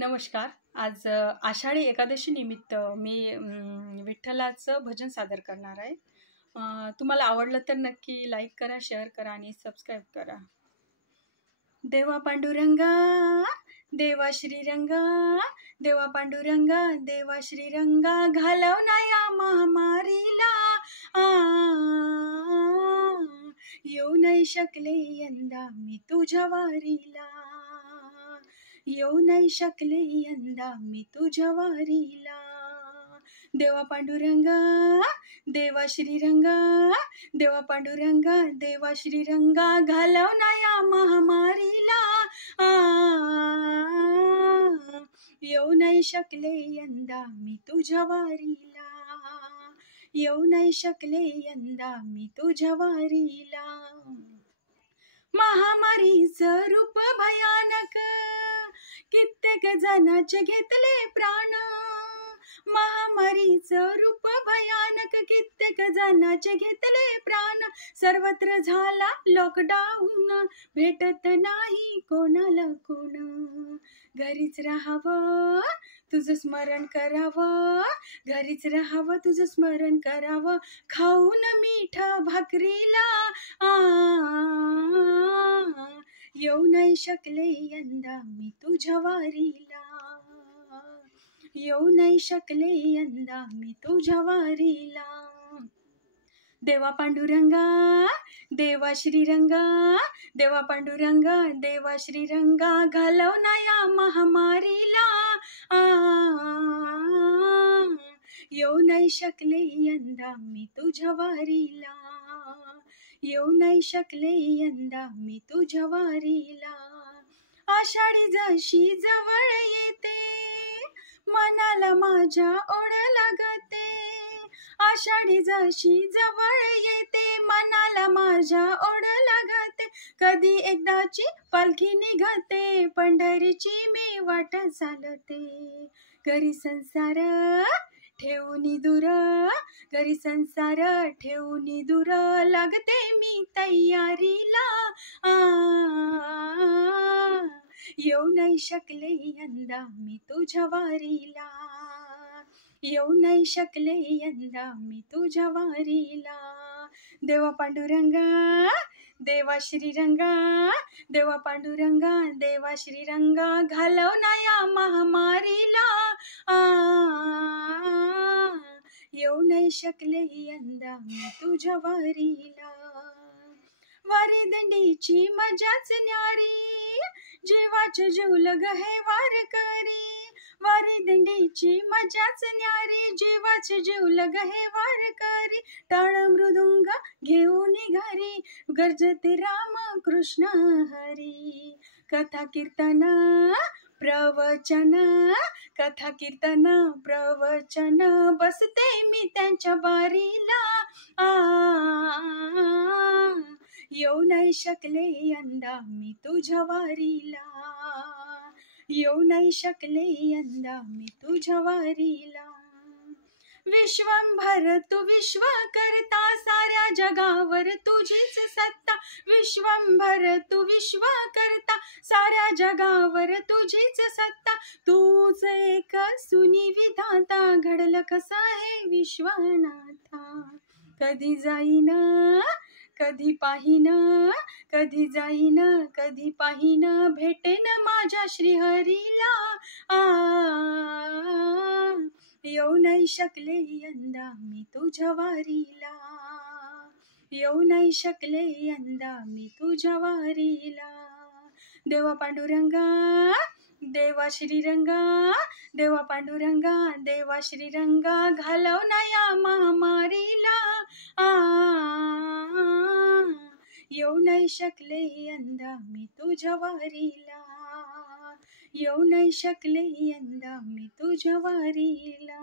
नमस्कार. आज आषाढी एकादशी निमित्त मी विठ्ठलाचं भजन सादर करणार आहे. तुम्हाला आवडलं तर नक्की लाईक करा, शेअर करा आणि सबस्क्राईब करा. देवा पांडुरंगा, देवा श्रीरंगा, देवा पांडुरंगा, देवा श्रीरंगा, घालव ना या महामारीला. येऊ नाही शकले यंदा मी तुझ्या वारीला, येऊ नाही शकले यंदा मी तुझ्या वारीला. देवा पांडुरंगा, देवा श्रीरंगा, देवा पांडुरंगा, देवा श्रीरंगा, घालव ना या महामारीला. येऊ नाही शकले यंदा मी तुझ्या वारीला, येऊ नाही शकले यंदा मी तुझ्या वारीला. महामारीचं रूप भयानक, कित्येक जनाचे घेतले प्राण. महामारीचं रूप भयानक, कित्येक जनाचे घेतले प्राण. सर्वत्र झाला लॉकडाऊन, भेटत नाही कोणाला कोण. घरीच राहावं, तुझं स्मरण करावं, घरीच राहावं, तुझं स्मरण करावं, खाऊन मीठ भाकरीला. येऊ नाही शकले यंदा मी तुझ्या वारीला, येऊ नाही शकले यंदा मी तुझ्या वारीला. देवा पांडुरंगा, देवा श्रीरंगा, देवा पांडुरंगा, देवा श्रीरंगा, घालव ना या महामारीला. येऊ नाही शकले यंदा मी तुझ्या वारीला, येऊ नाही शकले यंदा मी तुझ्या वारीला. आषाढी जशी जवळ येते, मनाला माझ्या ओढ लागते. आषाढी जशी जवळ येते, मनाला माझ्या ओढ लागते. कधी एकदाची पालखी निघते, पंढरीची मी वाट चालते. घरी संसार ठेवून दूर, घरी संसार ठेवून दूर, लागते मी तयारीला. येऊ नाही शकले यंदा मी तुझ्या वारीला, येऊ नाही शकले यंदा मी तुझ्या वारीला. देवा पांडुरंगा, देवा श्रीरंगा, देवा पांडुरंगा, देवा श्रीरंगा, घालव ना या महामारीला. येऊ नाही शकले यंदा मी तुझ्या वारीला. वारी दिंडीची मजाच न्यारी, जीवाचे जीवलग हे वारकरी. वारी दिंडीची मजाच न्यारी, जीवाचे जीवलग हे वारकरी. टाळ मृदुंग घेऊन घरी, गर्जते राम कृष्ण हरी. कथा कीर्तन प्रवचन, कथा कीर्तन प्रवचन, बसते मी त्यांच्या बारीला. येऊ नाही शकले यंदा मी तुझ्या वारीला, येऊ नाही शकले यंदा मी तुझ्या वारीला. विश्वंभर तू विश्व करता, साऱ्या जगावर तुझीच सत्ता. विश्वंभर तू विश्व करता, साऱ्या जगावर तुझीच सत्ता. तूच एक सुनी विधाता, घडलं कसं हे विश्वनाथा. कधी जाईन, कधी पाहीन, कधी जाईन, कधी पाहीन, भेटेन माझ्या श्रीहरीला. येऊ नाही शकले यंदा मी तुझ्या वारीला, येऊ नाही शकले यंदा मी तुझ्या वारीला. देवा पांडुरंगा, देवा श्रीरंगा, देवा पांडुरंगा, देवा श्रीरंगा, घालव ना या महामारीला. येऊ नाही शकले यंदा मी तुझ्या वारीला, येऊ नाही शकले यंदा मी तुझ्या वारीला.